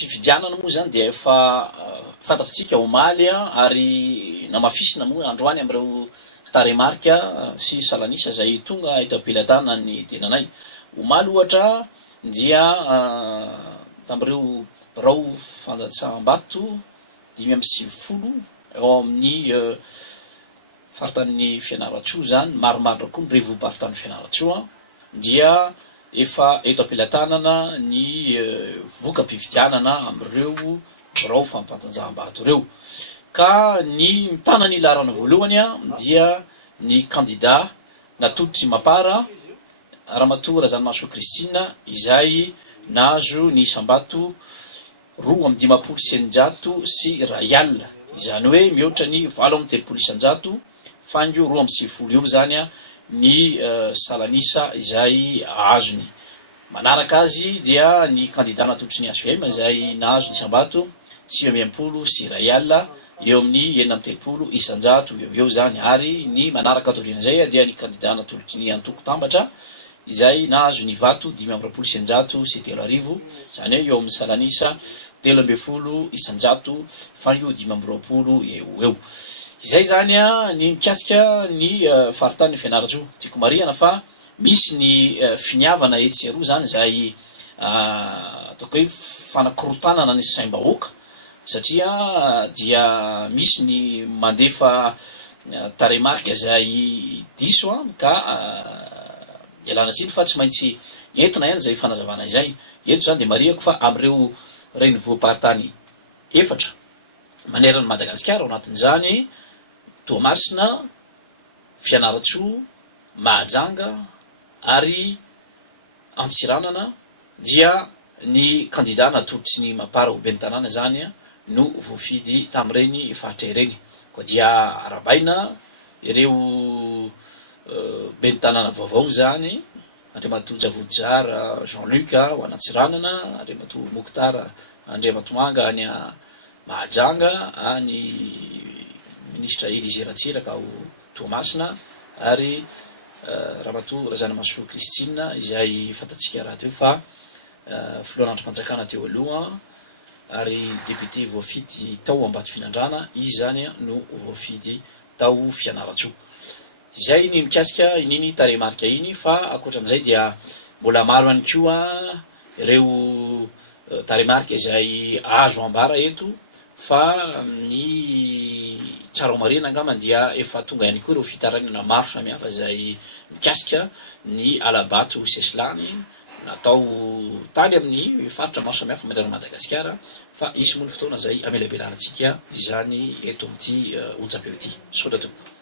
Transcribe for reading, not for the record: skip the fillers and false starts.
voka-pifidianana moa zany dia efa fantatsika omaly ary namafisina moa androany am'ireo taremarika sy salanisa zay tonga eto ampilatana ny tenanay. Omaly ohatra dia tam'ireo rao fanjatsam-bato 550 eo amin'ny fartan'ny Fianaratsoa zany maromaro koa mirivo partan'ny Fianaratsoa dia efa eto ampilatanana ny voka-pifidianana am'ireo rao fampanjanjaham-bato reo. Ka ny mitana ny larana voalohany dia ny candidat natoditry mapara Ramatoa Razanomaso Kristina izay nahazo ny sambato 2,500 sy raial, izany hoe mihoatra ny 7,30 fango 2,90 eo zany ny salanisa izay azony. Manaraka azy dia ny candidat natoditry ny HVM izay nahazo ny sambato 5,30 sy raial eo amin'ny 9,30 isanjato eo zany, ary ny manaraka atorian'izay dia ny candidat natoditry ny Antoko Tambatra izay nahazo ny vato 5,30 isanjato sy 3,000, zany hoe eo amin'ny salanisa 3,000 isanjato fango 5,20 eo. Izay zany ny mikasika ny faritany Fianaratsoa. Tiako marihana fa misy ny finiavana etsy aroa zany zay ataoko hoe fanakorotanana ny saim-bahoaka, satria dia misy ny mandefa taremarika zay diso ka ialana tsiny fa tsy maintsy entona ihany zay fanazavana izay. Eto zany de mariako fa am'ireo renivohim-paritany efatra maneran'ny Madagasikara ao anatin'izany Toamasina, Fianaratsoa, Mahajanga ary Antsiranana dia ny candidat natoditry ny mapara ho ben'ny tanàna zany no voafidy tam'ireny fahatra ireny. Koa dia arabaina ireo ben'ny tanàna vaovao zany Andriamatoa Javotsara Jean-Luc ho an'Antsiranana, Andriamatoa Mokitara Andriamatoanga any Mahajanga, any ministra Élisée Ratsiraka ho Toamasina, ary Ramatoa Razanomaso Kristina izay fantatsika raha teo fa filohan'androm-panjakana teo aloha ary député voafidy tao Ambatofinandrana, izy zany no voafidy tao Fianaratsoa. Izay ny mikasika ininy taremarika iny, fa akoatran'izay dia mbola maro any koa ireo taremarika izay azo ambara eto, fa ny tsara marina angamba dia efa tonga ihany koa ireo fitaranana maro samihafa izay mikasika ny alabato sesilany natao tany amin'ny faritra maro samihafa manerana Madagasikara, fa isy moa ny fotoana zay amelabelantsika izany eto amin'ity onjam-peo ity. Sotra tompoko.